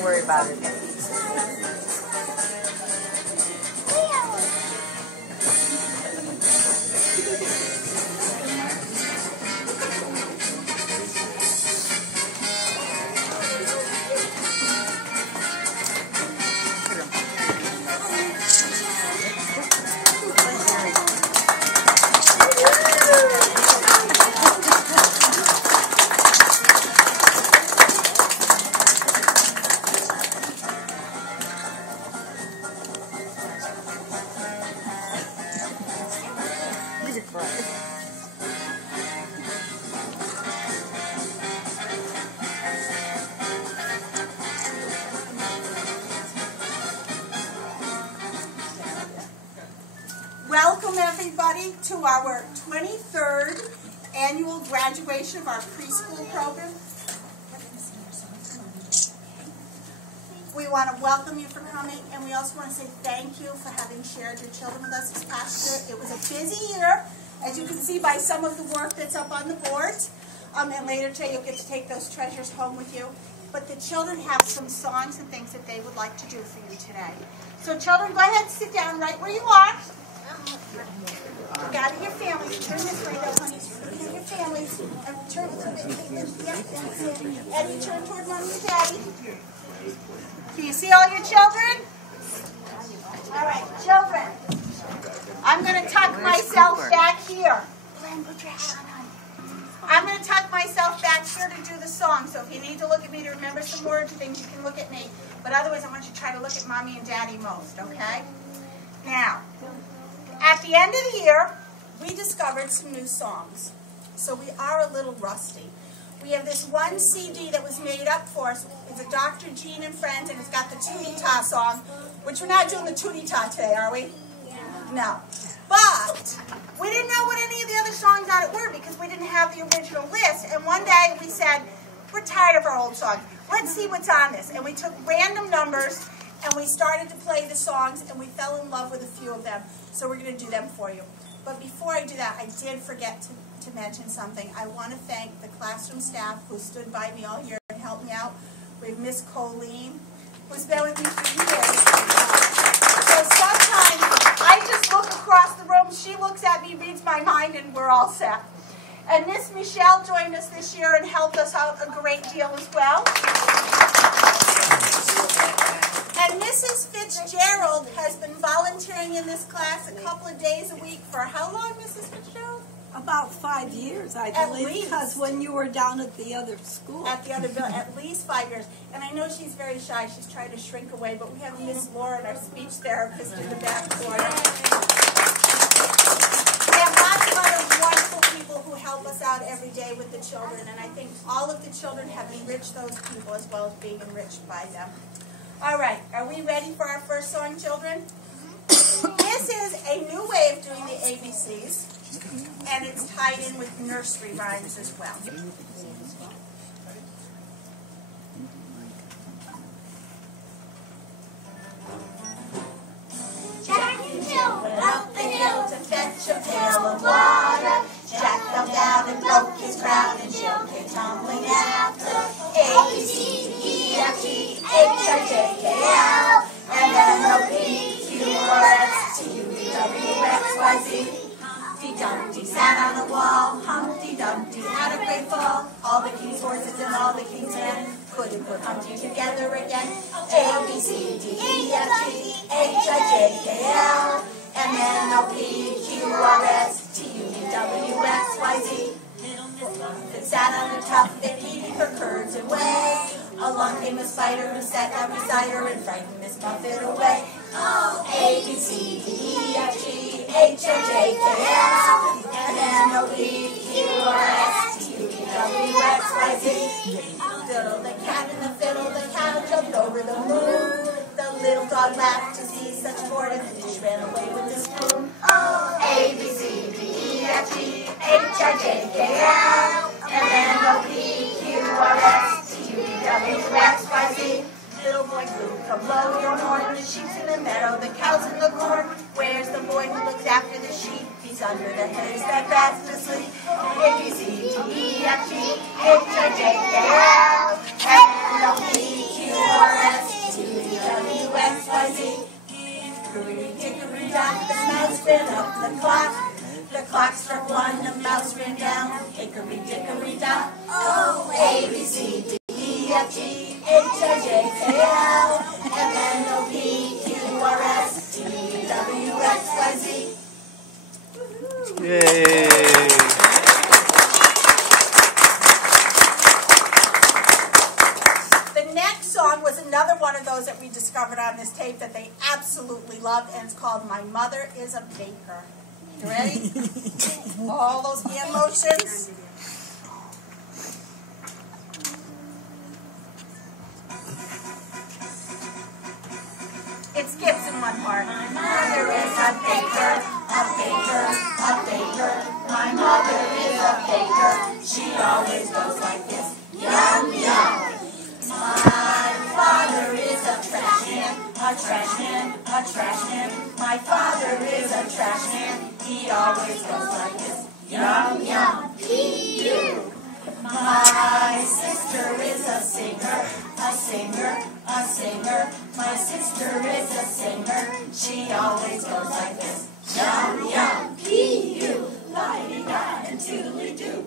Don't worry about it. Welcome everybody to our 23rd annual graduation of our preschool program. We want to welcome you for coming, and we also want to say thank you for having shared your children with us this past year. It was a busy year, as you can see by some of the work that's up on the board. And later today you'll get to take those treasures home with you. But the children have some songs and things that they would like to do for you today. So children, go ahead and sit down right where you are. Gather your families. Turn this way though, honey. Gather your families. And turn a little bit. Yep, that's it. Eddie, turn toward mommy and daddy. Can you see all your children? All right, children. I'm going to tuck myself back here. Glenn, put your hat on, honey. I'm going to tuck myself back here to do the song. So if you need to look at me to remember some words or things, you can look at me. But otherwise, I want you to try to look at mommy and daddy most, okay? Now, at the end of the year, we discovered some new songs. So we are a little rusty. We have this one CD that was made up for us. It's a Dr. Jean and Friends, and it's got the Tootie Ta song, which we're not doing the Tootie Ta today, are we? No. But we didn't know what any of the other songs on it were because we didn't have the original list. And one day we said, we're tired of our old songs. Let's see what's on this. And we took random numbers and we started to play the songs, and we fell in love with a few of them. So we're going to do them for you. But before I do that, I did forget to mention something. I want to thank the classroom staff who stood by me all year and helped me out. We have Miss Colleen, who's been with me for years. So sometimes I just look across the room, she looks at me, reads my mind, and we're all set. And Miss Michelle joined us this year and helped us out a great deal as well. And Mrs. Fitzgerald has been volunteering in this class a couple of days a week for how long, Mrs. Fitzgerald? About 5 years, I believe, because when you were down at the other school. At the other building, at least 5 years. And I know she's very shy. She's trying to shrink away, but we have Miss Lauren, our speech therapist, in the back corner. We have lots of other wonderful people who help us out every day with the children, and I think all of the children have enriched those people as well as being enriched by them. All right, are we ready for our first song, children? This is a new way of doing the ABCs, and it's tied in with nursery rhymes as well. Jack and Jill went up the hill to fetch a pail of water. Jack fell down and broke his crown, and Jill came tumbling after. A, B, C, D, E, F, G, H, I, J, K, L, M, N, O, P, Q, R, S, T, U, V, W, X, Y, Z. Humpty Dumpty sat on the wall. Humpty Dumpty had a great fall. All the king's horses and all the king's men couldn't put Humpty together again. A, B, C, D, E, F, G, H, I, J, K, L, M, N, O, P, Q, R, S, T, U, V, W, X, Y, Z. That sat on a tuft that heated her curds and whey. Along came a spider who sat down beside her and frightened Miss Muffet away. Oh, A, B, C, D, E, F, G, H, I, J, K, L, M, N, O, P, Q, R, S, T, U, V, W, X, Y, Z. Fiddle the cat and the fiddle, the cow jumped over the moon. The little dog laughed to see such sport, and the dish ran away with the spoon. Oh, A, B, C, D, E, F, G, H, I, J, K, L, M, N, O, P, Q, R, S, T, U, V, W, X, Y, Z. Little boy blue, come blow your horn. The sheep's in the meadow, the cow's in the corn. Where's the boy who looks after the sheep? He's under the haystack fast asleep. A, B, C, D, E, F, G, H, I, J, K, L, M, N, O, P, Q, R, S, fox struck one, a mouse ran down. Hickory dickory dock. Oh, A, B, C, D, E, F, G, H, I, J, K, L, M, N, O, P, Q, R, S, T, W, X, Y, Z. Yay! The next song was another one of those that we discovered on this tape that they absolutely loved, and it's called My Mother is a Baker. You ready? All those hand motions. It skips in one part. My mother is a baker, a baker, a baker. My mother is a baker. She always goes like this. Yum, yum. My father is a trash man, a trash man, a trash man. My father is a trash man. He always goes like this. Yum, yum. P-U. My sister is a singer, a singer, a singer. My sister is a singer. She always goes like this. Yum, yum. P-U. La-di-da and toodly-doo.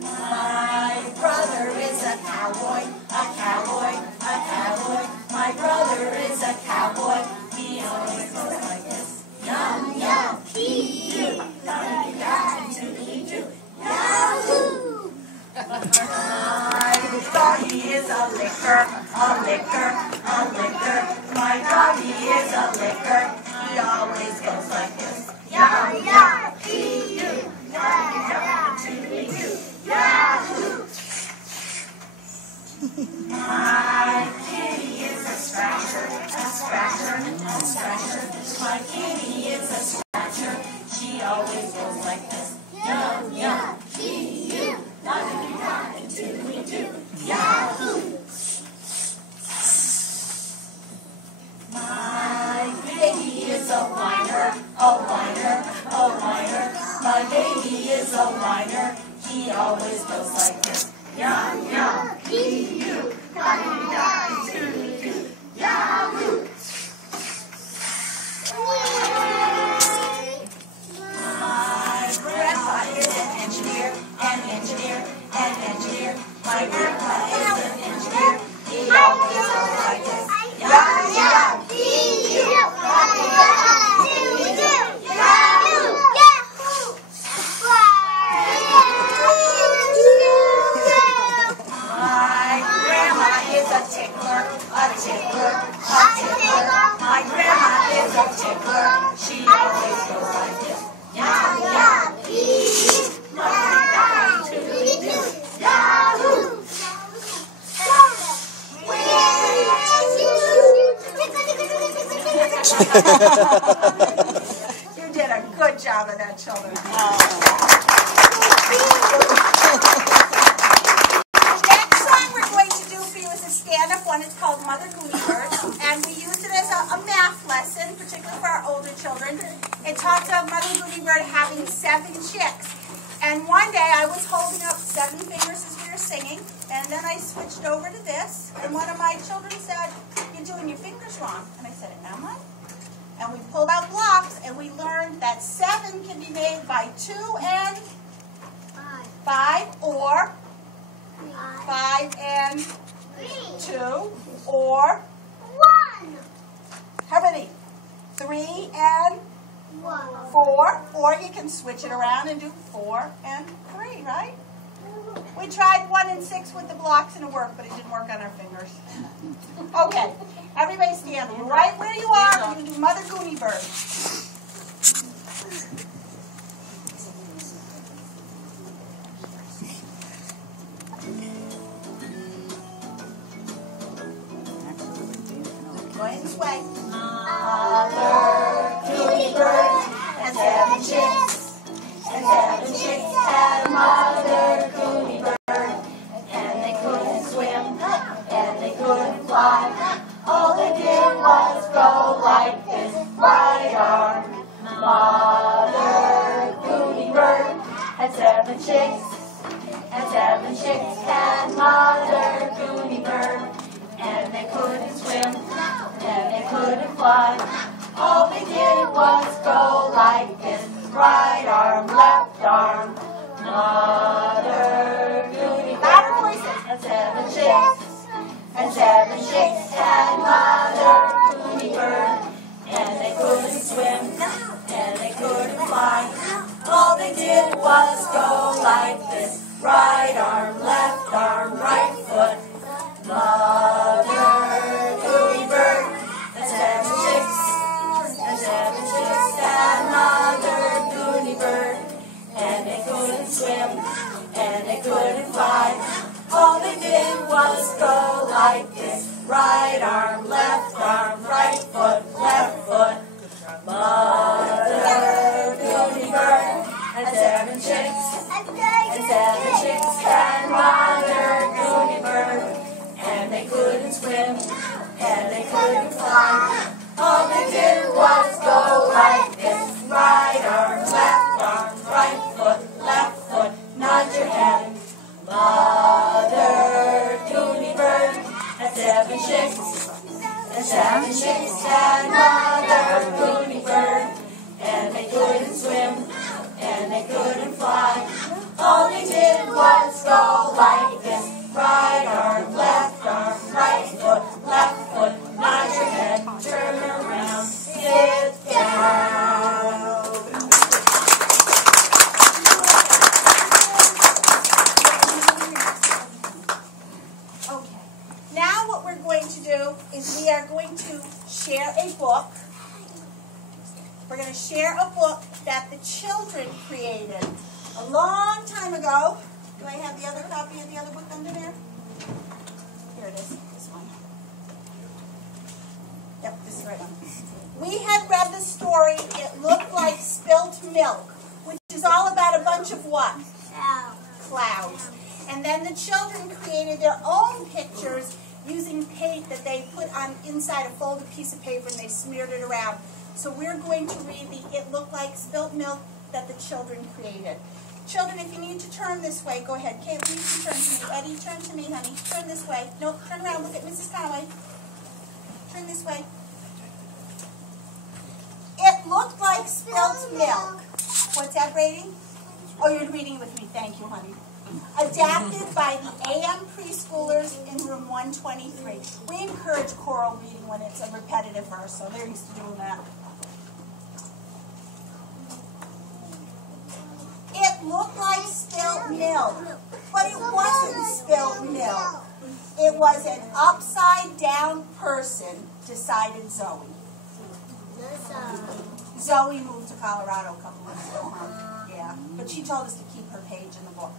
My brother is a cowboy, a cowboy, a cowboy. My brother is a cowboy. He always goes like this. Yum, yum. P-U. La-di-da and toodly-doo. Yahoo! My doggy is a licker, a licker, a licker. My doggy is a licker. He always goes like this. Yum, yum, P-U, yum, toodly-doo, yahoo. My kitty is a scratcher, a scratcher, a scratcher. My kitty is a scratcher. She always goes like this. Yum, yum, P-U. Yahoo! My baby is a whiner, a whiner, a whiner. My baby is a whiner. He always goes like this. Yum, yum, P-U, da-dee-da-dee-doo-doo-doo. Yahoo! My grandpa is an engineer, an engineer, an engineer. My grandpa is an engineer. He always goes like this. Yum, yum, P-U, da-dee-da-dee-doo-doo. Yahoo! My grandma is a tickler, a tickler, a tickler. My grandma is a tickler. She always goes like this. Yum, yum, P-U, da-dee-da-dee-doo-doo. Yahoo! You did a good job of that, children. The next song we're going to do for you is a stand-up one. It's called Mother Goody Bird, and we use it as a math lesson, particularly for our older children. It talks about Mother Goody Bird having 7 chicks. And one day I was holding up 7 fingers as we were singing, and then I switched over to this, and one of my children said, "You're doing your fingers wrong." And I said, "Am I?" And we pulled out blocks, and we learned that 7 can be made by 2 and 5, or 5 and 2, or 1. how many? 3 and 4, or you can switch it around and do 4 and 3, right? We tried 1 and 6 with the blocks and it worked, but it didn't work on our fingers. Okay, everybody stand right where you are and you do Mother Goody Bird. Go ahead and sway. Mother Goody Bird had 7 chicks, and 7 chicks had a Mother Goody Bird, and they couldn't swim, and they couldn't fly. All they did was go like this, right arm. Mother Goody Bird had 7 chicks, and 7 chicks had Mother Goody Bird, and they couldn't swim, and they couldn't fly. All they did was go like this, right arm, left chicks, and 7 chicks had Mother Goody Bird. And they couldn't swim, and they couldn't fly. All they did was go like this: right arm, left arm, right foot. Mother Goody Bird, and 7 chicks, and 7 chicks had Mother Goody Bird. And they couldn't swim, and they couldn't fly. All they did was go like this: right arm, left arm, right foot, left foot. Mother Goody Bird, and 7 chicks, and 7 chicks had Mother Goody Bird. And they couldn't swim, and they couldn't fly. All they did was go like this: right arm, left arm, right foot, left foot. Nod your head. Mother Goody Bird, and 7 chicks, and 7 chicks had Mother Goody Bird. And they couldn't swim, and they couldn't fly. All they did was go like this: right arm, left arm, right foot, left foot. Nod your head, turn around, sit down. Okay. Now what we're going to do is we are going to share a book. We're going to share a book that the children created a long time ago. Do I have the other copy of the other book under there? Here it is, this one. Yep, this is the right one. We had read the story, It Looked Like Spilt Milk, which is all about a bunch of what? Clouds. And then the children created their own pictures using paint that they put on inside a folded piece of paper and they smeared it around. So we're going to read the It Looked Like Spilt Milk that the children created. Children, if you need to turn this way, go ahead. Kate, you can turn to me. Eddie, turn to me, honey. Turn this way. No, turn around. Look at Mrs. Conway. Turn this way. It looked like spilt milk. What's that, Brady? Oh, you're reading it with me. Thank you, honey. Adapted by the AM preschoolers in room 123. We encourage choral reading when it's a repetitive verse, so they're used to doing that. It looked like spilt milk, but it wasn't spilt milk. It was an upside-down person, decided Zoe. Zoe moved to Colorado a couple weeks ago, huh? Yeah, but she told us to keep her page in the book.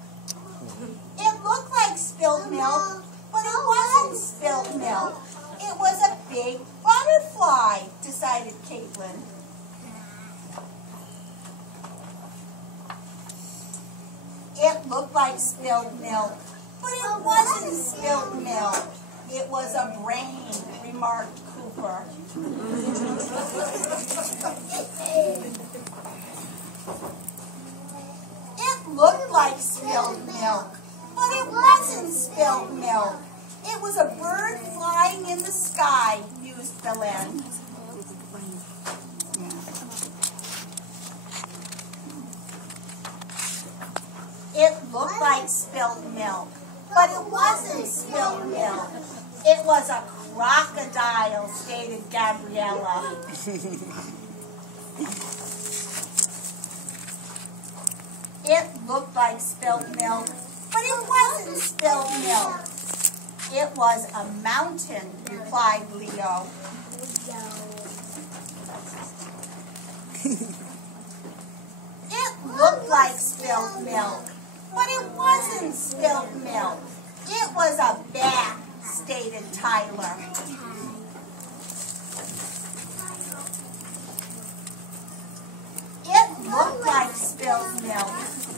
It looked like spilt milk, but it wasn't spilt milk. It was a big butterfly, decided Caitlin. It looked like spilled milk, but it wasn't spilled milk. It was a brain, remarked Cooper. It looked like spilled milk, but it wasn't spilled milk. It was a bird flying in the sky, mused Belen. It looked like spilled milk, but it wasn't spilled milk. It was a crocodile, stated Gabriella. It looked like spilled milk, but it wasn't spilled milk. It was a mountain, replied Leo. It looked like spilled milk, but it wasn't spilled milk. It was a bat, stated Tyler. It looked like spilled milk,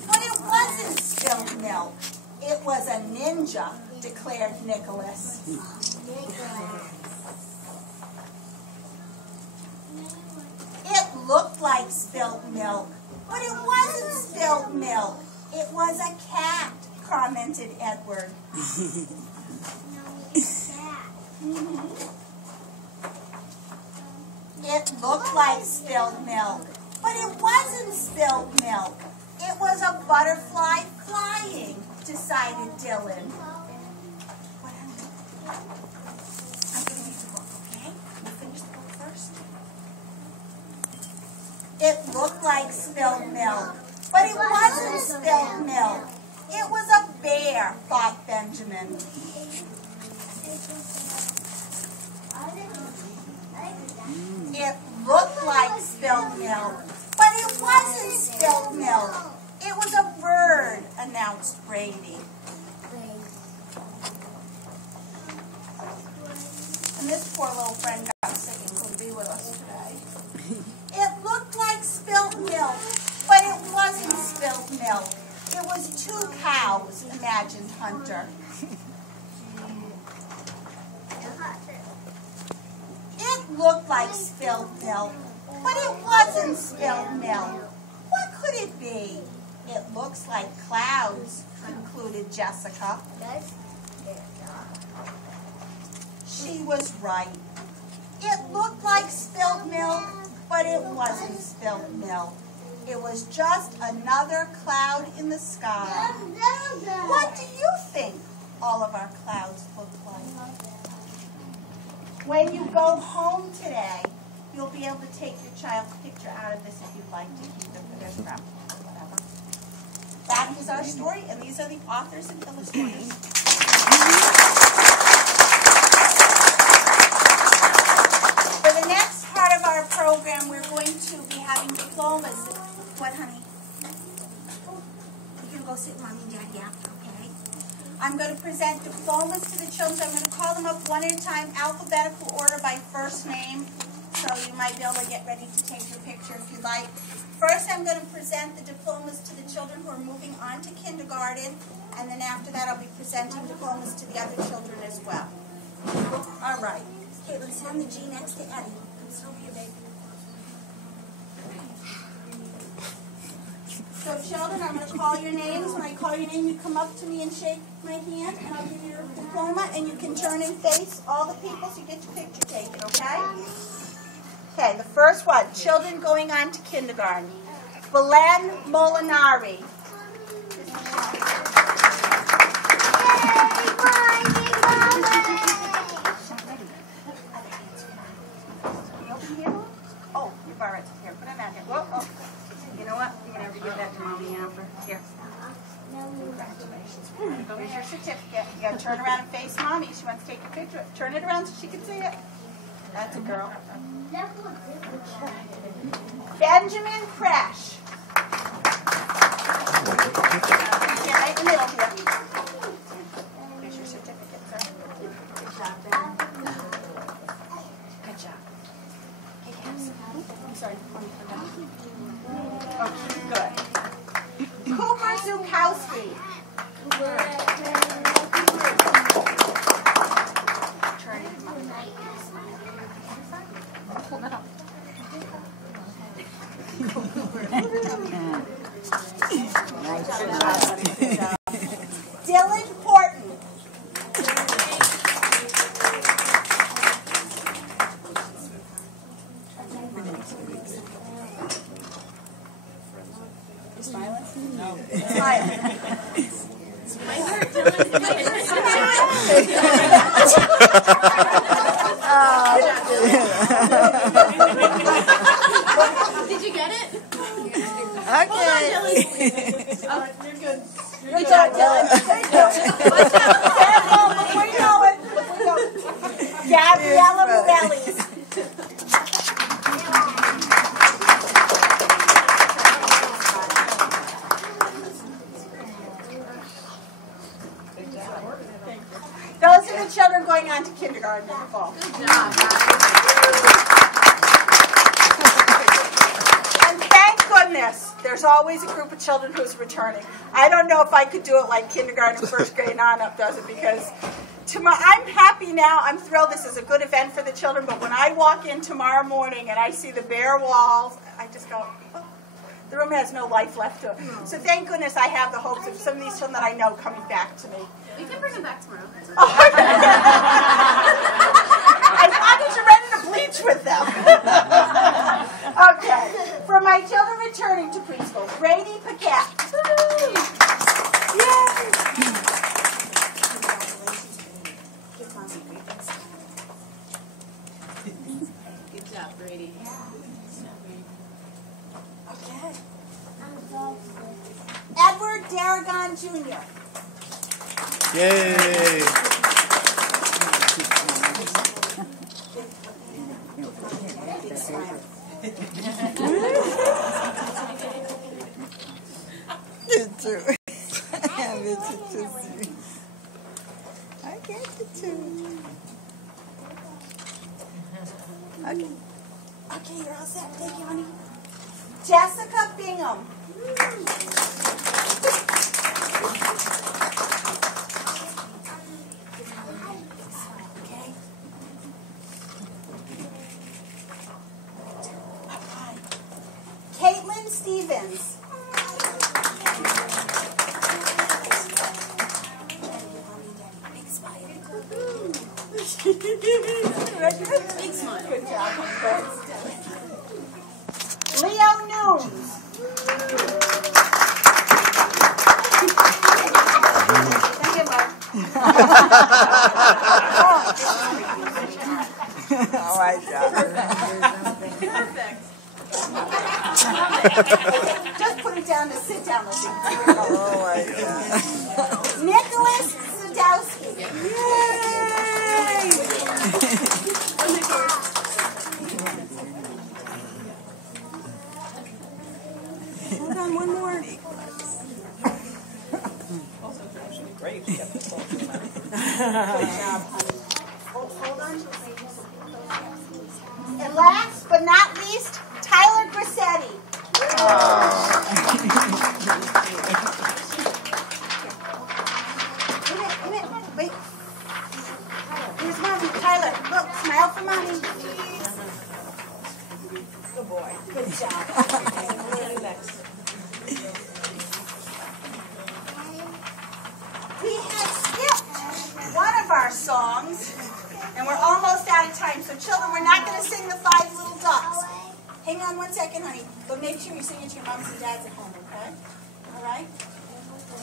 but it wasn't spilled milk. It was a ninja, declared Nicholas. It looked like spilled milk, but it wasn't spilled milk. It was a cat, commented Edward. It looked like spilled milk, but it wasn't spilled milk. It was a butterfly flying, decided Dylan. looked like spilled milk, but it wasn't spilled milk. It was a bear, thought Benjamin. It looked like spilled milk, but it wasn't spilled milk. It was a bird, announced Brady. And this poor little friend got sick and couldn't be with us today. It looked like spilled milk, but it wasn't spilled milk. It was 2 cows, imagined Hunter. It looked like spilled milk, but it wasn't spilled milk. What could it be? It looks like clouds, concluded Jessica. She was right. It looked like spilled milk, but it wasn't spilled milk. It was just another cloud in the sky. What do you think all of our clouds look like? When you go home today, you'll be able to take your child's picture out of this if you'd like to keep it for their scrapbook or whatever. That is our story, and these are the authors and illustrators. For the next part of our program, we're going to be having diplomas. What, honey? You're going to go sit with Mommy and Daddy after, okay? I'm going to present diplomas to the children. I'm going to call them up one at a time, alphabetical order by first name, so you might be able to get ready to take your picture if you like. First, I'm going to present the diplomas to the children who are moving on to kindergarten, and then after that, I'll be presenting diplomas to the other children as well. All right. Okay, let's hand the G next to Eddie. Come sit over here, baby. So, children, I'm going to call your names. When I call your name, you come up to me and shake my hand, and I'll give you your diploma, and you can turn and face all the people so you get your picture taken, okay? Okay, the first one, children going on to kindergarten. Belen Molinari. Oh, you've already. Here, put them out here. Whoa, oh. You know what? You're going to have to give that to Mommy after. Here. Congratulations. Here's your certificate. You got to turn around and face Mommy. She wants to take your picture. Turn it around so she can see it. That's a girl. Benjamin Crash. Here, right in the middle here. Here's your certificate, sir. Good job, Ben. Good job. Hey, Cass. I'm sorry. Let me put down. Okay, good. Cooper Zukowski. Turn it, Mommy. Hold it up. Nice job. Dylan Horton. You smiling? No. Smiling. Did you get it? Okay. Hold on, Dylan. Oh, you're good. Good job, Dylan. Good job. Careful, before you know it. Gabriella Morelli. Those are the children going on to kindergarten in the fall. Good job, guys. And thank goodness, there's always a group of children who's returning. I don't know if I could do it like kindergarten, first grade on up does it, because I'm happy now. I'm thrilled. This is a good event for the children, but when I walk in tomorrow morning and I see the bare walls, I just go, oh, the room has no life left to it. So thank goodness I have the hopes of some of these children that I know coming back to me. We can bring them back tomorrow. As long as you're ready to bleach with them. Okay. For my children returning to preschool, Brady Paquette. Yay! Good job, Brady. Okay. Aragon Jr. Yay! Big smile. Cucu. Ambil cucu sih. Oke, cucu. Oke. Okay, you're all set. Thank you, honey. Jessica Bingham. Okay. Caitlin Stevens. Big smile. Big smile. Good job, honey. Leo Nunes. Thank you, Mark. Oh my God. Perfect. Just put it down to sit down with you. Oh my God. Nicholas Sadowski. Hold on, one more. Good job, honey. Hold on. And last but not least, Tyler Grissetti. Wait. Here's mommy. Tyler, look, smile for mommy. Good boy. Good job. We had skipped one of our songs, and we're almost out of time. So children, we're not going to sing the 5 Little Ducks. Hang on one second, honey. But make sure you sing it to your moms and dads at home, okay? All right?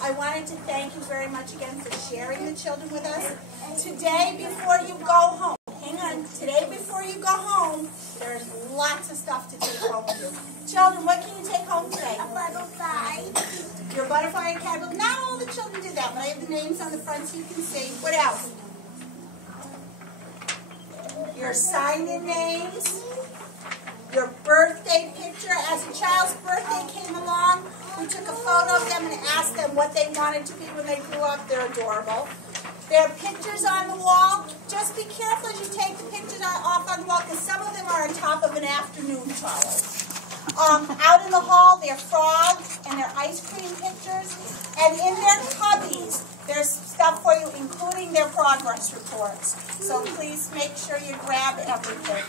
I wanted to thank you very much again for sharing the children with us. Today, before you go home, hang on. Today, before you go home, there's lots of stuff to take home with you. Children, what can you take home today? A butterfly. Your butterfly and caterpillar. Not all the children do that, but I have the names on the front so you can see. What else? Your sign-in names. Your birthday picture. As a child's birthday came along, we took a photo of them and asked them what they wanted to be when they grew up. They're adorable. There are pictures on the wall. Just be careful as you take the pictures off on the wall because some of them are on top of an afternoon towel. Out in the hall, they're frogs and their ice cream pictures. And in their cubbies, there's stuff for you, including their progress reports. So please make sure you grab everything.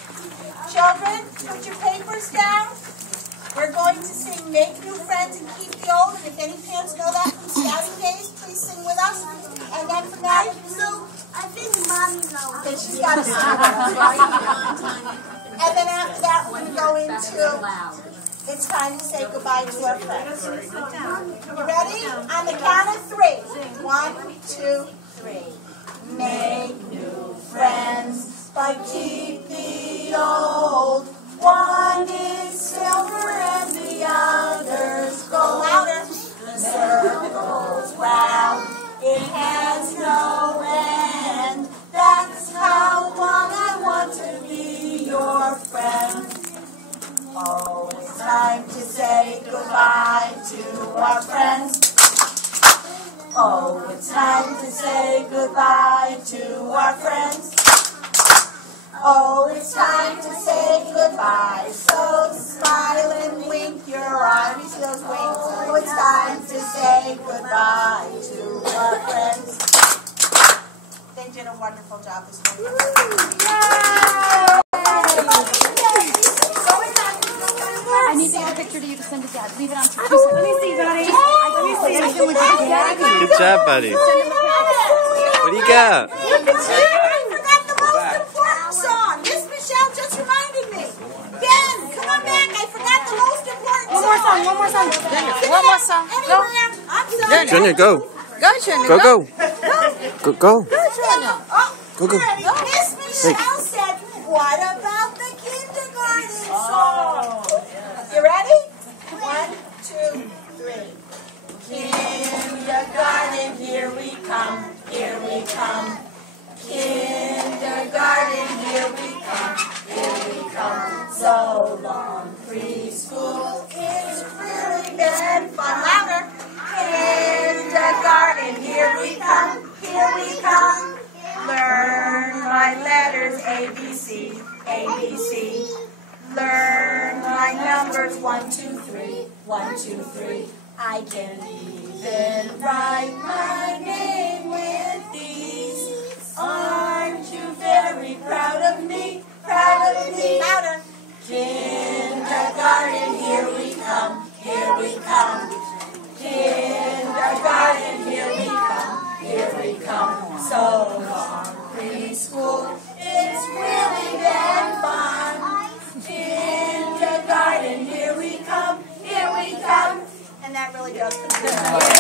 Children, put your papers down. We're going to sing Make New Friends and Keep the Old. And if any parents know that from Scouting Days, please sing with us. And then from that, I think Mommy knows. then she's got to sing with us, right? And then after that, we're going to go into It's Time to Say Goodbye to Our Friends. You ready? On the count of 3. 1, 2, 3. Make new friends, but keep the old. One is silver and the others gold. Louder. The circle goes round. It has no end. That's how long I want to be your friend. Oh, it's time to say goodbye to our friends. Oh, it's time to say goodbye to our friends. Oh, it's time to say goodbye. So smile and wink your eye. Let me see those winks. Oh, it's time to say goodbye to our friends. They did a wonderful job this morning. I need to get a picture to you to send to Dad. Leave it on 2 seconds. Let me see, Daddy. Let me see. Good job, buddy. What do you got? Song. Miss Michelle just reminded me. Ben, come on back. I forgot the most important song. One more song. One more song. Anywhere. I'm sorry. Junior, go. Go, Junior. Go, go. Go, go. Oh, Go, go. Miss Michelle said, what about the kindergarten song? You ready? 1, 2, 3. ABC, ABC. Learn my numbers, 1, 2, 3, 1, 2, 3. I can even write my name with these. Aren't you very proud of me? Proud of me? Louder. Kindergarten, here we come, here we come. Kindergarten, here we come, here we come. So long, preschool, it's really been fun. Kindergarten, here we come, and that really does.